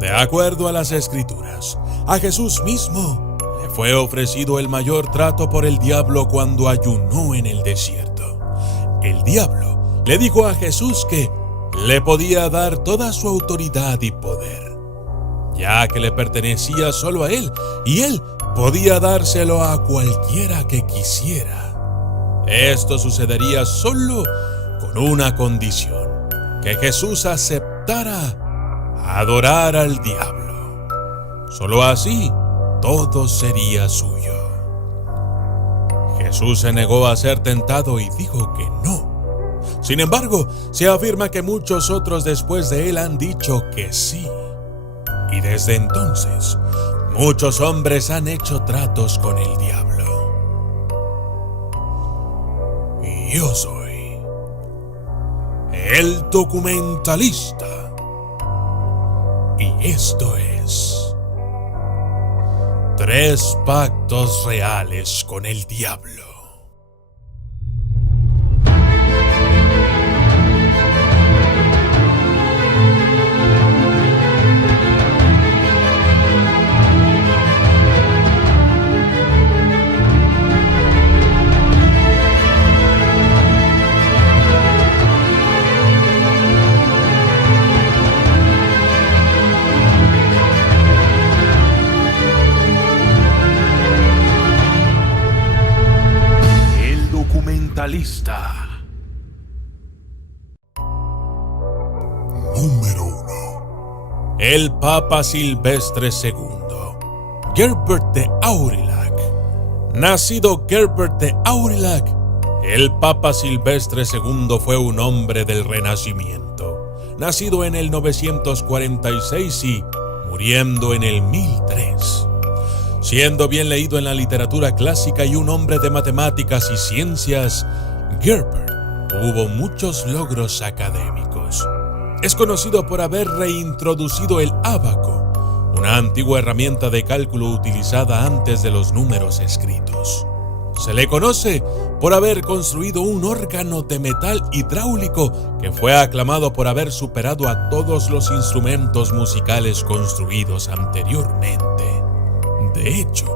De acuerdo a las Escrituras, a Jesús mismo le fue ofrecido el mayor trato por el diablo cuando ayunó en el desierto. El diablo le dijo a Jesús que le podía dar toda su autoridad y poder, ya que le pertenecía solo a él, y él podía dárselo a cualquiera que quisiera. Esto sucedería solo con una condición: que Jesús aceptara adorar al diablo. Solo así todo sería suyo. Jesús se negó a ser tentado y dijo que no. Sin embargo, se afirma que muchos otros después de él han dicho que sí. Y desde entonces, muchos hombres han hecho tratos con el diablo. Y yo soy el documentalista. Y esto es 3 pactos reales con el diablo. Lista. Número 1. El Papa Silvestre II, Gerbert de Aurillac. Nacido Gerbert de Aurillac, el Papa Silvestre II fue un hombre del Renacimiento, nacido en el 946 y muriendo en el 1003. Siendo bien leído en la literatura clásica y un hombre de matemáticas y ciencias, Gerbert tuvo muchos logros académicos. Es conocido por haber reintroducido el ábaco, una antigua herramienta de cálculo utilizada antes de los números escritos. Se le conoce por haber construido un órgano de metal hidráulico que fue aclamado por haber superado a todos los instrumentos musicales construidos anteriormente. De hecho,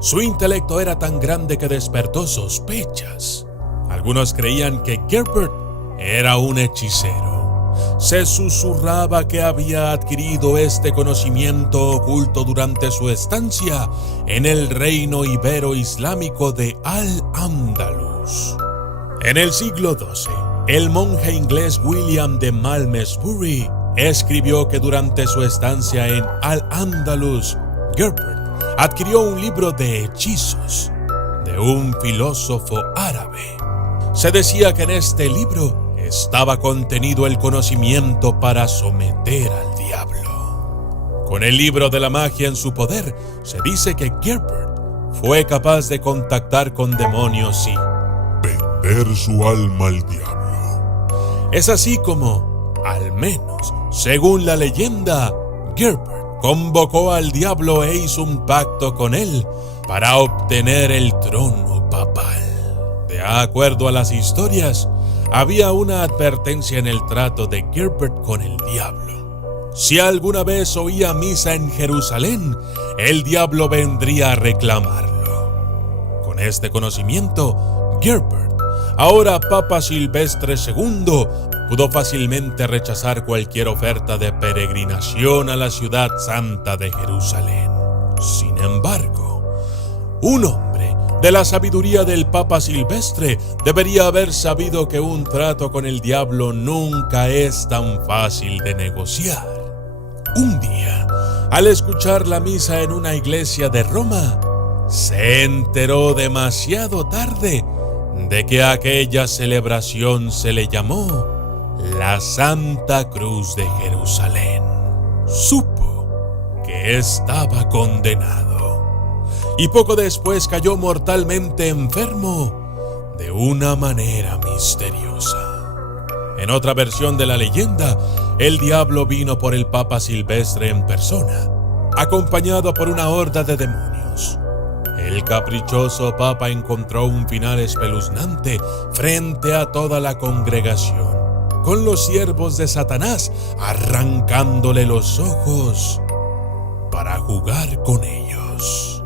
su intelecto era tan grande que despertó sospechas. Algunos creían que Gerbert era un hechicero. Se susurraba que había adquirido este conocimiento oculto durante su estancia en el reino ibero-islámico de Al-Ándalus. En el siglo XII, el monje inglés William de Malmesbury escribió que durante su estancia en Al-Ándalus, Gerbert adquirió un libro de hechizos de un filósofo árabe. Se decía que en este libro estaba contenido el conocimiento para someter al diablo. Con el libro de la magia en su poder, se dice que Gerbert fue capaz de contactar con demonios y vender su alma al diablo. Es así como, al menos según la leyenda, Gerbert convocó al diablo e hizo un pacto con él para obtener el trono papal. De acuerdo a las historias, había una advertencia en el trato de Gerbert con el diablo. Si alguna vez oía misa en Jerusalén, el diablo vendría a reclamarlo. Con este conocimiento, Gerbert, ahora Papa Silvestre II, pudo fácilmente rechazar cualquier oferta de peregrinación a la ciudad santa de Jerusalén. Sin embargo, un hombre de la sabiduría del Papa Silvestre debería haber sabido que un trato con el diablo nunca es tan fácil de negociar. Un día, al escuchar la misa en una iglesia de Roma, se enteró demasiado tarde de que a aquella celebración se le llamó la Santa Cruz de Jerusalén. Supo que estaba condenado y poco después cayó mortalmente enfermo de una manera misteriosa. En otra versión de la leyenda, el diablo vino por el Papa Silvestre en persona, acompañado por una horda de demonios. El caprichoso Papa encontró un final espeluznante frente a toda la congregación, con los siervos de Satanás arrancándole los ojos para jugar con ellos.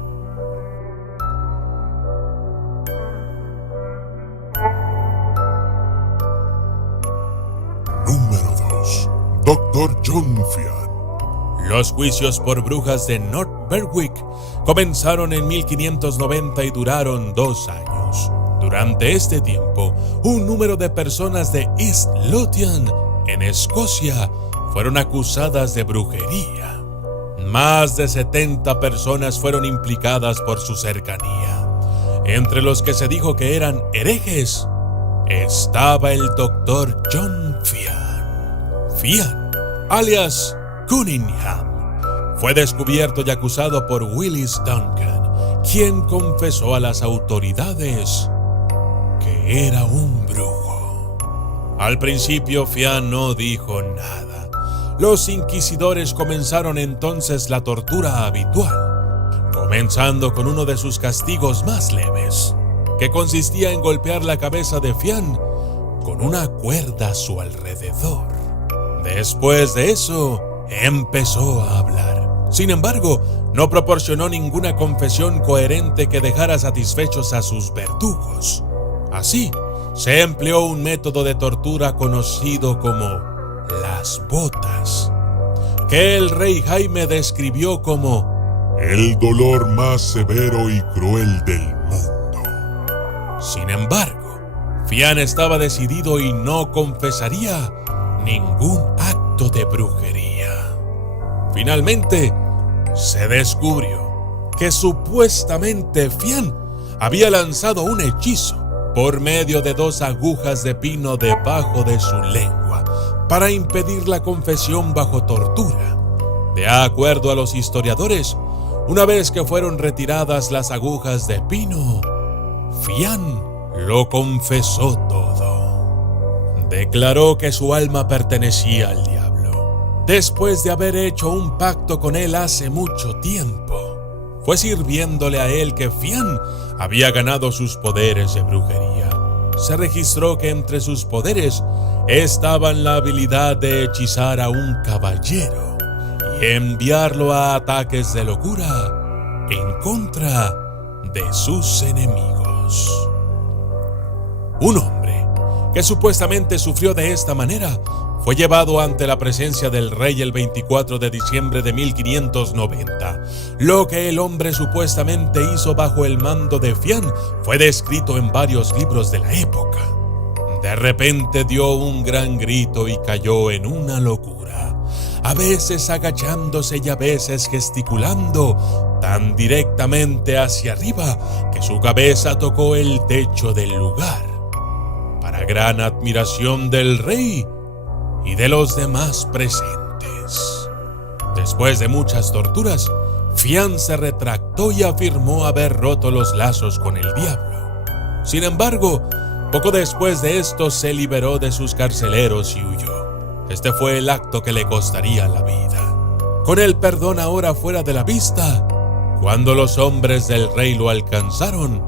Número 2. Dr. John Fian. Los juicios por brujas de North Berwick comenzaron en 1590 y duraron 2 años. Durante este tiempo, un número de personas de East Lothian, en Escocia, fueron acusadas de brujería. Más de 70 personas fueron implicadas por su cercanía. Entre los que se dijo que eran herejes, estaba el Dr. John Fian. Fian, alias Cunningham, fue descubierto y acusado por Willis Duncan, quien confesó a las autoridades que era un brujo. Al principio, Fian no dijo nada. Los inquisidores comenzaron entonces la tortura habitual, comenzando con uno de sus castigos más leves, que consistía en golpear la cabeza de Fian con una cuerda a su alrededor. Después de eso, empezó a hablar. Sin embargo, no proporcionó ninguna confesión coherente que dejara satisfechos a sus verdugos. Así, se empleó un método de tortura conocido como las botas, que el rey Jaime describió como el dolor más severo y cruel del mundo. Sin embargo, Fian estaba decidido y no confesaría ningún acto de brujería. Finalmente, se descubrió que supuestamente Fian había lanzado un hechizo por medio de 2 agujas de pino debajo de su lengua para impedir la confesión bajo tortura. De acuerdo a los historiadores, una vez que fueron retiradas las agujas de pino, Fian lo confesó todo. Declaró que su alma pertenecía al diablo, después de haber hecho un pacto con él hace mucho tiempo. Fue sirviéndole a él que Fian había ganado sus poderes de brujería. Se registró que entre sus poderes estaban la habilidad de hechizar a un caballero y enviarlo a ataques de locura en contra de sus enemigos. Un hombre que supuestamente sufrió de esta manera fue llevado ante la presencia del rey el 24 de diciembre de 1590. Lo que el hombre supuestamente hizo bajo el mando de Fian fue descrito en varios libros de la época. De repente dio un gran grito y cayó en una locura, a veces agachándose y a veces gesticulando tan directamente hacia arriba que su cabeza tocó el techo del lugar. Para gran admiración del rey y de los demás presentes. Después de muchas torturas, Fian se retractó y afirmó haber roto los lazos con el diablo. Sin embargo, poco después de esto se liberó de sus carceleros y huyó. Este fue el acto que le costaría la vida. Con el perdón ahora fuera de la vista, cuando los hombres del rey lo alcanzaron,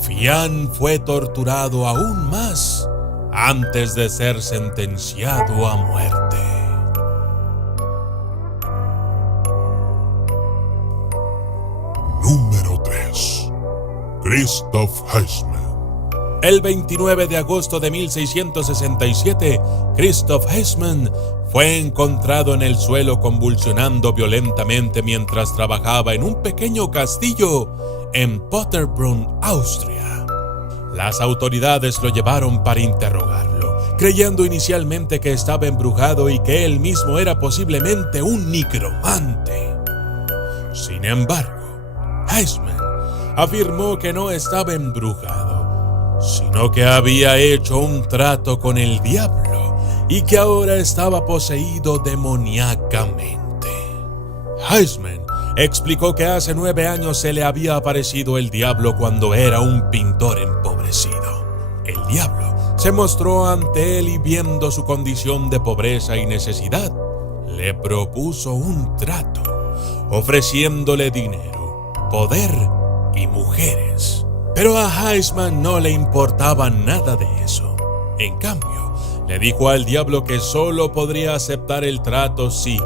Fian fue torturado aún más antes de ser sentenciado a muerte. Número 3. Christoph Heisman. El 29 de agosto de 1667, Christoph Heisman fue encontrado en el suelo convulsionando violentamente mientras trabajaba en un pequeño castillo en Potterbrunn, Austria. Las autoridades lo llevaron para interrogarlo, creyendo inicialmente que estaba embrujado y que él mismo era posiblemente un necromante. Sin embargo, Heisman afirmó que no estaba embrujado, sino que había hecho un trato con el diablo y que ahora estaba poseído demoníacamente. Heisman explicó que hace 9 años se le había aparecido el diablo cuando era un pintor empobrecido. El diablo se mostró ante él y, viendo su condición de pobreza y necesidad, le propuso un trato, ofreciéndole dinero, poder y mujeres. Pero a Heisman no le importaba nada de eso. En cambio, le dijo al diablo que solo podría aceptar el trato si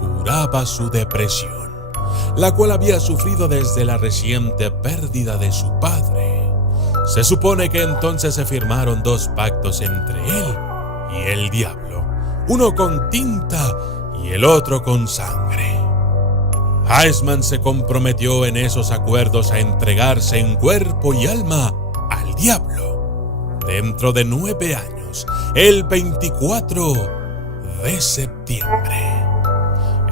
curaba su depresión. la cual había sufrido desde la reciente pérdida de su padre. Se supone que entonces se firmaron dos pactos entre él y el diablo, uno con tinta y el otro con sangre. Iceman se comprometió en esos acuerdos a entregarse en cuerpo y alma al diablo dentro de 9 años, el 24 de septiembre.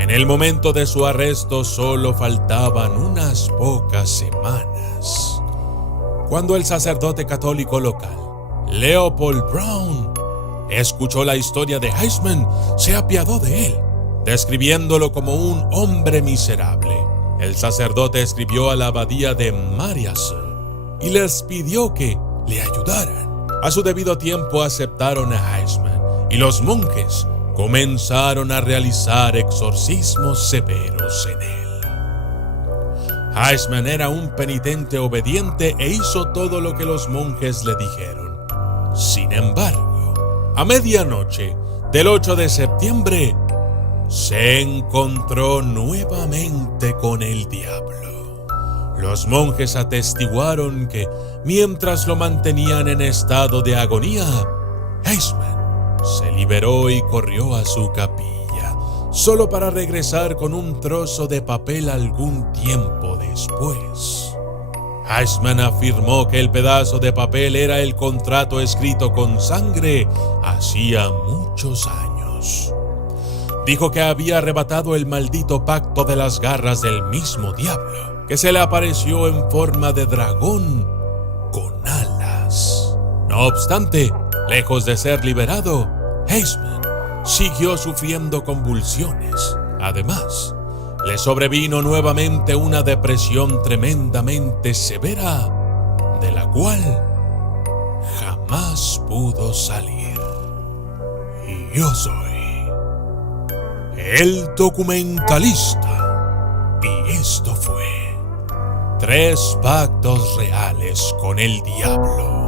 En el momento de su arresto solo faltaban unas pocas semanas, cuando el sacerdote católico local, Leopold Brown, escuchó la historia de Iceman, se apiadó de él, describiéndolo como un hombre miserable. El sacerdote escribió a la abadía de Mariazell y les pidió que le ayudaran. A su debido tiempo aceptaron a Iceman y los monjes comenzaron a realizar exorcismos severos en él. Iceman era un penitente obediente e hizo todo lo que los monjes le dijeron. Sin embargo, a medianoche del 8 de septiembre, se encontró nuevamente con el diablo. Los monjes atestiguaron que, mientras lo mantenían en estado de agonía, Iceman se liberó y corrió a su capilla, solo para regresar con un trozo de papel algún tiempo después. Iceman afirmó que el pedazo de papel era el contrato escrito con sangre hacía muchos años. Dijo que había arrebatado el maldito pacto de las garras del mismo diablo, que se le apareció en forma de dragón con alas. No obstante, lejos de ser liberado, Iceman siguió sufriendo convulsiones. Además, le sobrevino nuevamente una depresión tremendamente severa, de la cual jamás pudo salir. Y yo soy el documentalista, y esto fue 3 pactos reales con el diablo.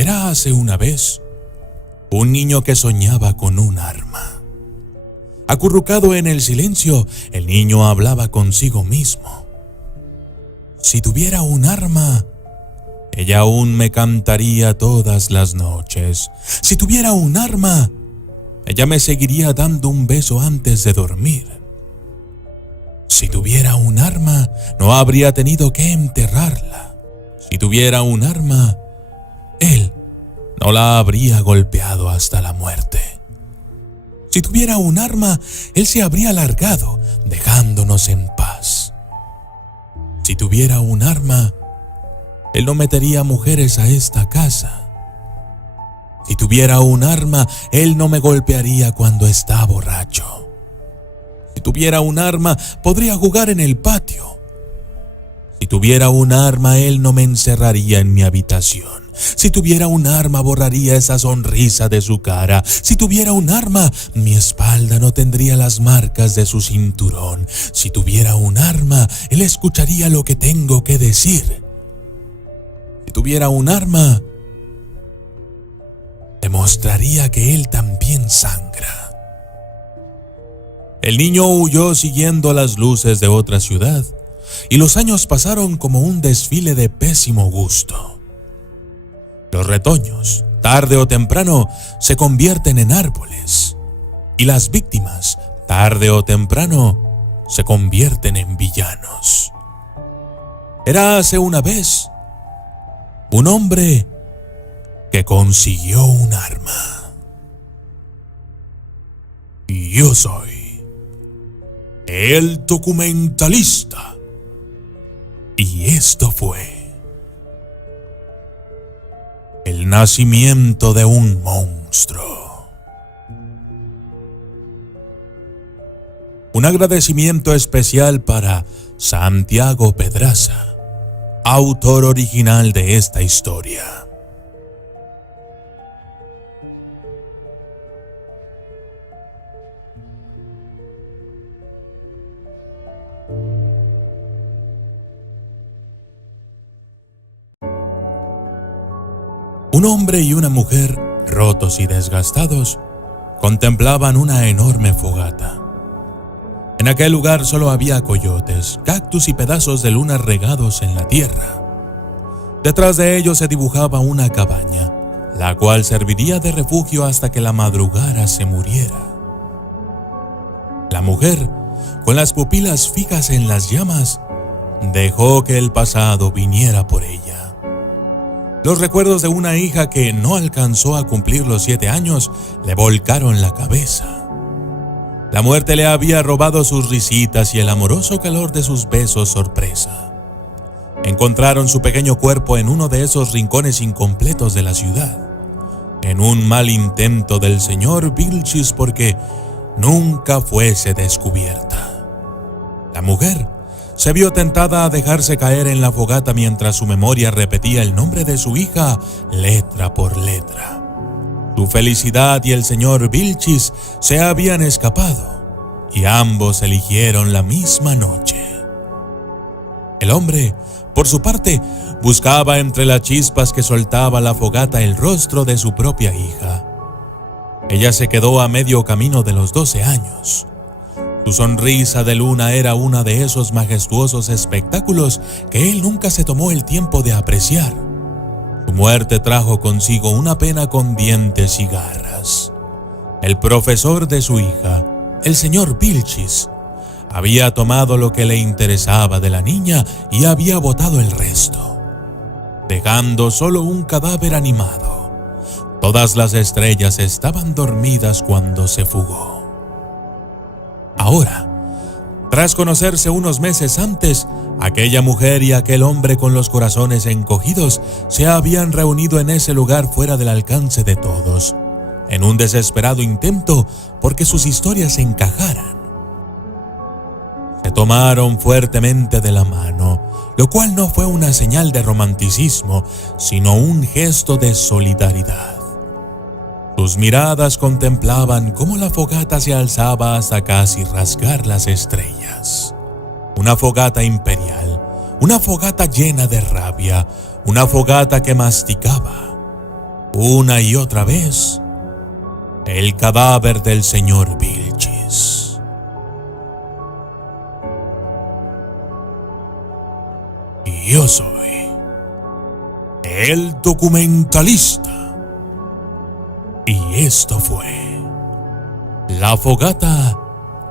Érase una vez un niño que soñaba con un arma. Acurrucado en el silencio, el niño hablaba consigo mismo. Si tuviera un arma, ella aún me cantaría todas las noches. Si tuviera un arma, ella me seguiría dando un beso antes de dormir. Si tuviera un arma, no habría tenido que enterrarla. Si tuviera un arma, él no la habría golpeado hasta la muerte. Si tuviera un arma, él se habría largado, dejándonos en paz. Si tuviera un arma, él no metería mujeres a esta casa. Si tuviera un arma, él no me golpearía cuando está borracho. Si tuviera un arma, podría jugar en el patio. Si tuviera un arma, él no me encerraría en mi habitación. Si tuviera un arma, borraría esa sonrisa de su cara. Si tuviera un arma, mi espalda no tendría las marcas de su cinturón. Si tuviera un arma, él escucharía lo que tengo que decir. Si tuviera un arma, demostraría que él también sangra. El niño huyó siguiendo las luces de otra ciudad, y los años pasaron como un desfile de pésimo gusto. Los retoños tarde o temprano, se convierten en árboles. Y las víctimas, tarde o temprano, se convierten en villanos. Érase una vez un hombre que consiguió un arma. Y yo soy el documentalista. Y esto fue el nacimiento de un monstruo. Un agradecimiento especial para Santiago Pedraza, autor original de esta historia. Un hombre y una mujer, rotos y desgastados, contemplaban una enorme fogata. En aquel lugar solo había coyotes, cactus y pedazos de luna regados en la tierra. Detrás de ellos se dibujaba una cabaña, la cual serviría de refugio hasta que la madrugada se muriera. La mujer, con las pupilas fijas en las llamas, dejó que el pasado viniera por ella. Los recuerdos de una hija que no alcanzó a cumplir los 7 años le volcaron la cabeza. La muerte le había robado sus risitas y el amoroso calor de sus besos sorpresa. Encontraron su pequeño cuerpo en uno de esos rincones incompletos de la ciudad, en un mal intento del señor Vilchis porque nunca fuese descubierta. La mujer se vio tentada a dejarse caer en la fogata mientras su memoria repetía el nombre de su hija letra por letra. Su felicidad y el señor Vilchis se habían escapado y ambos eligieron la misma noche. El hombre, por su parte, buscaba entre las chispas que soltaba la fogata el rostro de su propia hija. Ella se quedó a medio camino de los 12 años. Su sonrisa de luna era uno de esos majestuosos espectáculos que él nunca se tomó el tiempo de apreciar. Su muerte trajo consigo una pena con dientes y garras. El profesor de su hija, el señor Vilchis, había tomado lo que le interesaba de la niña y había botado el resto, dejando solo un cadáver animado. Todas las estrellas estaban dormidas cuando se fugó. Ahora, tras conocerse unos meses antes, aquella mujer y aquel hombre con los corazones encogidos se habían reunido en ese lugar fuera del alcance de todos, en un desesperado intento porque sus historias se encajaran. Se tomaron fuertemente de la mano, lo cual no fue una señal de romanticismo, sino un gesto de solidaridad. Sus miradas contemplaban cómo la fogata se alzaba hasta casi rasgar las estrellas. Una fogata imperial, una fogata llena de rabia, una fogata que masticaba, una y otra vez, el cadáver del señor Vilchis. Y yo soy el documentalista. Y esto fue la fogata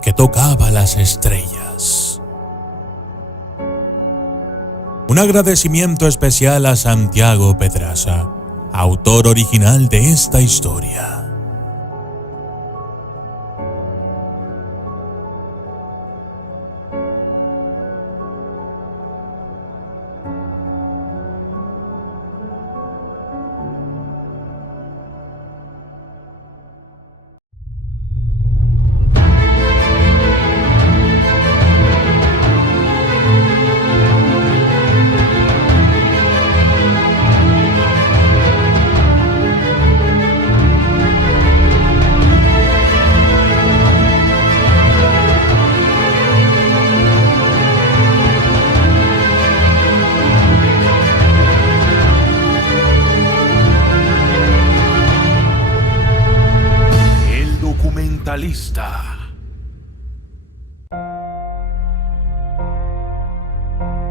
que tocaba las estrellas. Un agradecimiento especial a Santiago Pedraza, autor original de esta historia.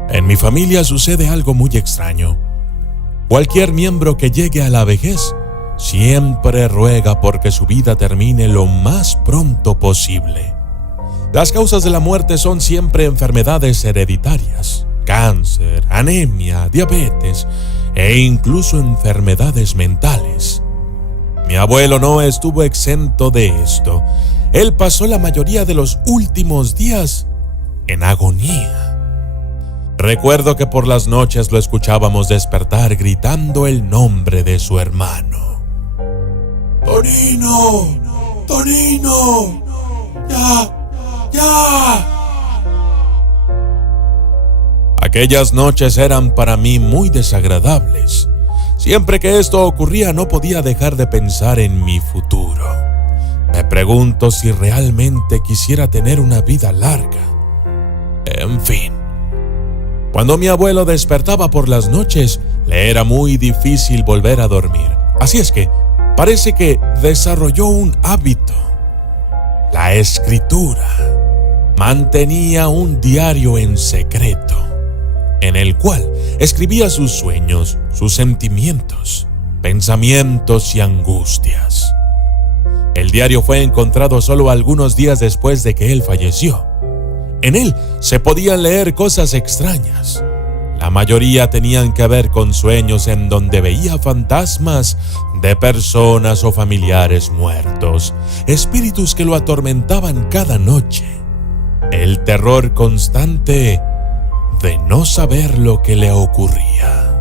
En mi familia sucede algo muy extraño. Cualquier miembro que llegue a la vejez siempre ruega porque su vida termine lo más pronto posible. Las causas de la muerte son siempre enfermedades hereditarias, cáncer, anemia, diabetes e incluso enfermedades mentales. Mi abuelo no estuvo exento de esto. Él pasó la mayoría de los últimos días en agonía. Recuerdo que por las noches lo escuchábamos despertar gritando el nombre de su hermano. ¡Tonino! ¡Tonino! ¡Ya! Aquellas noches eran para mí muy desagradables. Siempre que esto ocurría no podía dejar de pensar en mi futuro. Me pregunto si realmente quisiera tener una vida larga. En fin. Cuando mi abuelo despertaba por las noches, le era muy difícil volver a dormir. Así es que parece que desarrolló un hábito: la escritura. Mantenía un diario en secreto, en el cual escribía sus sueños, sus sentimientos, pensamientos y angustias. El diario fue encontrado solo algunos días después de que él falleció. En él se podían leer cosas extrañas. La mayoría tenían que ver con sueños en donde veía fantasmas de personas o familiares muertos, espíritus que lo atormentaban cada noche. El terror constante de no saber lo que le ocurría.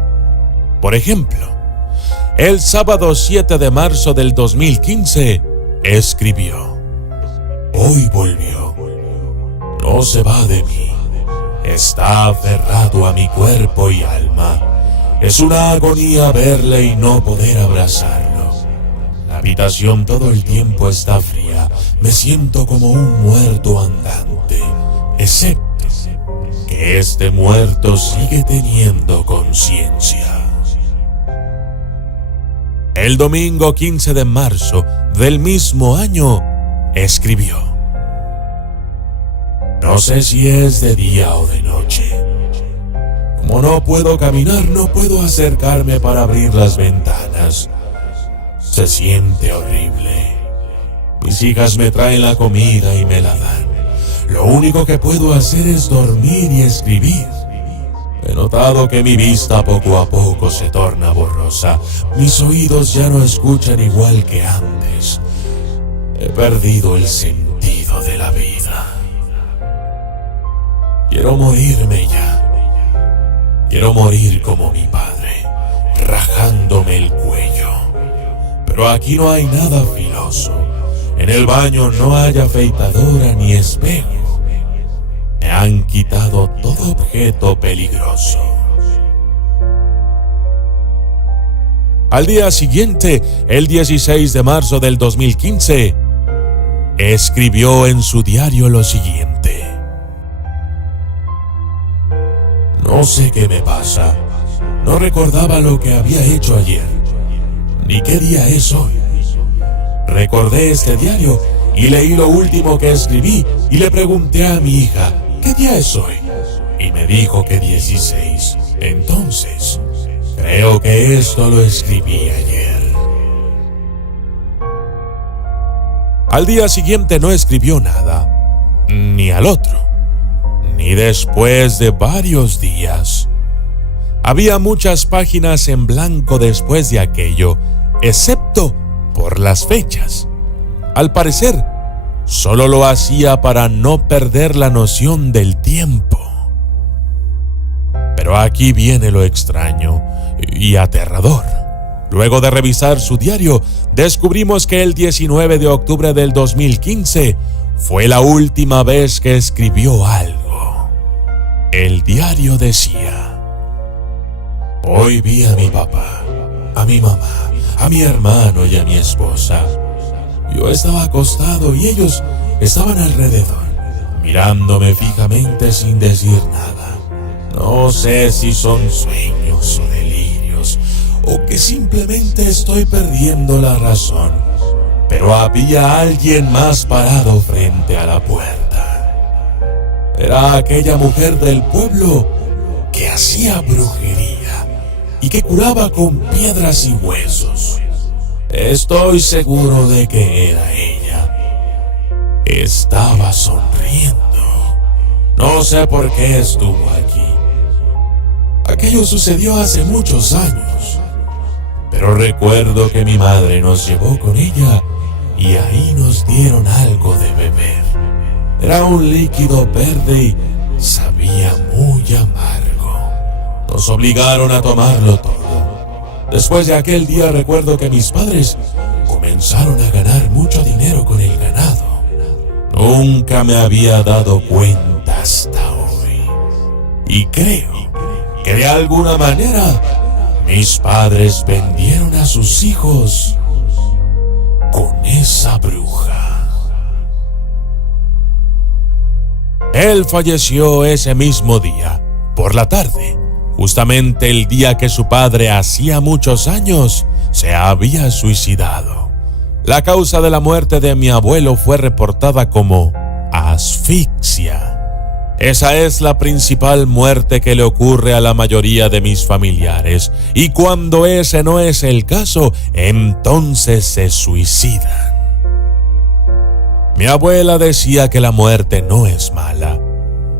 Por ejemplo, el sábado 7 de marzo del 2015 escribió: hoy volvió. No se va de mí. Está aferrado a mi cuerpo y alma. Es una agonía verle y no poder abrazarlo. La habitación todo el tiempo está fría. Me siento como un muerto andante, excepto que este muerto sigue teniendo conciencia. El domingo 15 de marzo del mismo año escribió: no sé si es de día o de noche. Como no puedo caminar, no puedo acercarme para abrir las ventanas. Se siente horrible. Mis hijas me traen la comida y me la dan. Lo único que puedo hacer es dormir y escribir. He notado que mi vista poco a poco se torna borrosa. Mis oídos ya no escuchan igual que antes. He perdido el sentido de la vida. Quiero morirme ya. Quiero morir como mi padre, rajándome el cuello. Pero aquí no hay nada filoso. En el baño no hay afeitadora ni espejo. Me han quitado todo objeto peligroso. Al día siguiente, el 16 de marzo del 2015, escribió en su diario lo siguiente: no sé qué me pasa. No recordaba lo que había hecho ayer, ni qué día es hoy. Recordé este diario y leí lo último que escribí y le pregunté a mi hija: ¿qué día es hoy? Y me dijo que 16. Entonces, creo que esto lo escribí ayer. Al día siguiente no escribió nada, ni al otro, ni después de varios días. Había muchas páginas en blanco después de aquello, excepto por las fechas. Al parecer, solo lo hacía para no perder la noción del tiempo. Pero aquí viene lo extraño y aterrador. Luego de revisar su diario, descubrimos que el 19 de octubre del 2015 fue la última vez que escribió algo. El diario decía: hoy vi a mi papá, a mi mamá, a mi hermano y a mi esposa. Yo estaba acostado y ellos estaban alrededor, mirándome fijamente sin decir nada. No sé si son sueños o delirios, o que simplemente estoy perdiendo la razón, pero había alguien más parado frente a la puerta. Era aquella mujer del pueblo que hacía brujería y que curaba con piedras y huesos. Estoy seguro de que era ella. Estaba sonriendo. No sé por qué estuvo aquí. Aquello sucedió hace muchos años. Pero recuerdo que mi madre nos llevó con ella y ahí nos dieron algo de beber. Era un líquido verde y sabía muy amargo. Nos obligaron a tomarlo todo. Después de aquel día recuerdo que mis padres comenzaron a ganar mucho dinero con el ganado. Nunca me había dado cuenta hasta hoy. Y creo que de alguna manera mis padres vendieron a sus hijos con esa bruja. Él falleció ese mismo día, por la tarde, justamente el día que su padre hacía muchos años se había suicidado. La causa de la muerte de mi abuelo fue reportada como asfixia. Esa es la principal muerte que le ocurre a la mayoría de mis familiares, y cuando ese no es el caso, entonces se suicidan. Mi abuela decía que la muerte no es mala,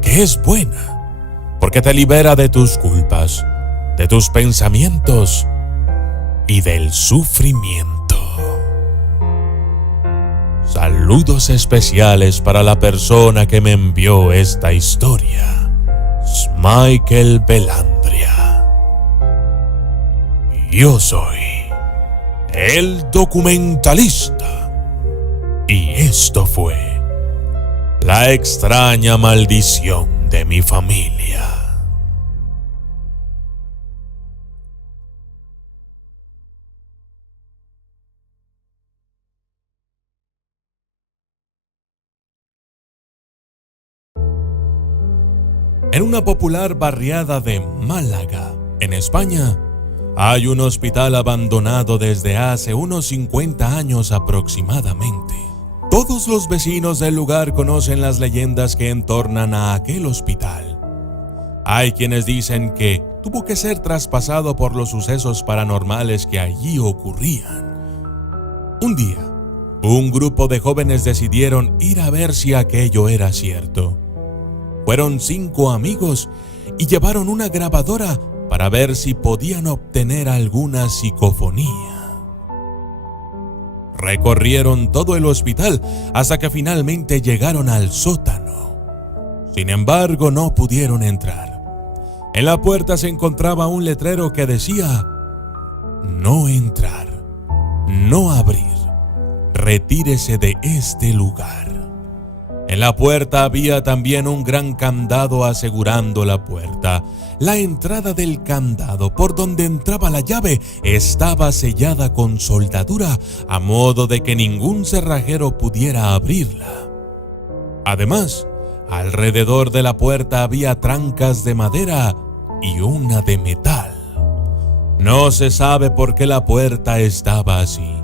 que es buena, porque te libera de tus culpas, de tus pensamientos y del sufrimiento. Saludos especiales para la persona que me envió esta historia, Michael Belandria. Yo soy el documentalista y esto fue la extraña maldición de mi familia. En una popular barriada de Málaga, en España, hay un hospital abandonado desde hace unos 50 años aproximadamente. Todos los vecinos del lugar conocen las leyendas que entornan a aquel hospital. Hay quienes dicen que tuvo que ser traspasado por los sucesos paranormales que allí ocurrían. Un día, un grupo de jóvenes decidieron ir a ver si aquello era cierto. Fueron 5 amigos y llevaron una grabadora para ver si podían obtener alguna psicofonía. Recorrieron todo el hospital hasta que finalmente llegaron al sótano. Sin embargo, no pudieron entrar. En la puerta se encontraba un letrero que decía: no entrar, no abrir, retírese de este lugar. En la puerta había también un gran candado asegurando la puerta. La entrada del candado por donde entraba la llave estaba sellada con soldadura a modo de que ningún cerrajero pudiera abrirla. Además, alrededor de la puerta había trancas de madera y una de metal. No se sabe por qué la puerta estaba así,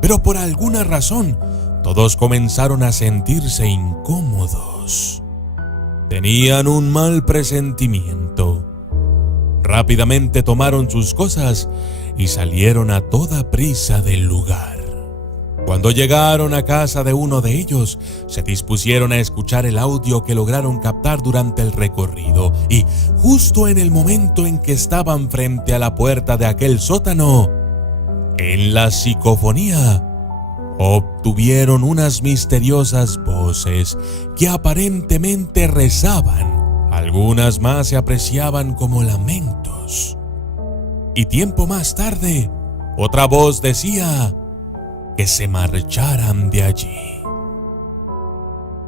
pero por alguna razón todos comenzaron a sentirse incómodos. Tenían un mal presentimiento. Rápidamente tomaron sus cosas y salieron a toda prisa del lugar. Cuando llegaron a casa de uno de ellos, se dispusieron a escuchar el audio que lograron captar durante el recorrido, y justo en el momento en que estaban frente a la puerta de aquel sótano, en la psicofonía, obtuvieron unas misteriosas voces que aparentemente rezaban. Algunas más se apreciaban como lamentos. Y tiempo más tarde, otra voz decía que se marcharan de allí.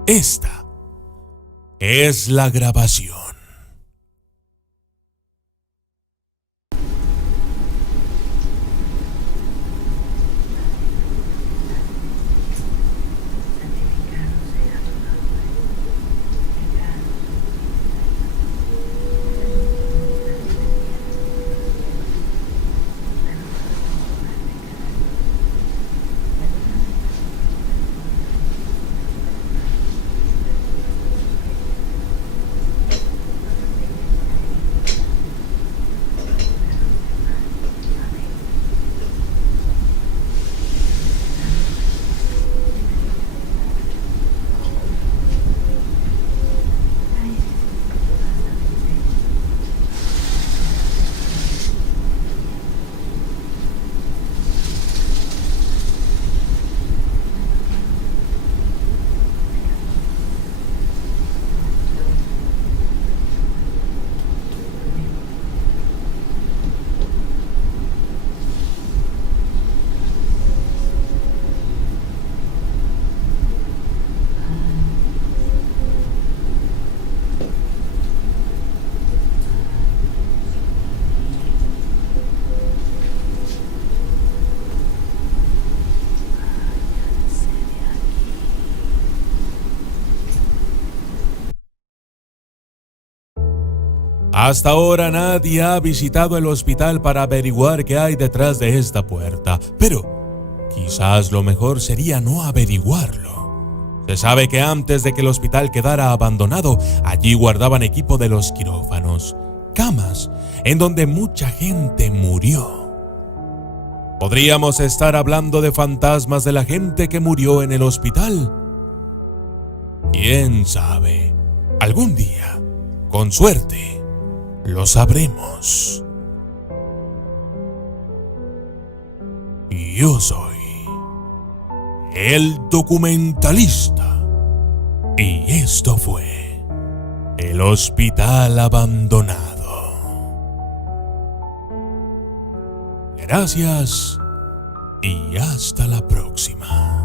Esta es la grabación. Hasta ahora nadie ha visitado el hospital para averiguar qué hay detrás de esta puerta, pero quizás lo mejor sería no averiguarlo. Se sabe que antes de que el hospital quedara abandonado, allí guardaban equipo de los quirófanos, camas en donde mucha gente murió. ¿Podríamos estar hablando de fantasmas de la gente que murió en el hospital? ¿Quién sabe? Algún día, con suerte, lo sabremos. Yo soy el documentalista y esto fue el hospital abandonado. Gracias y hasta la próxima.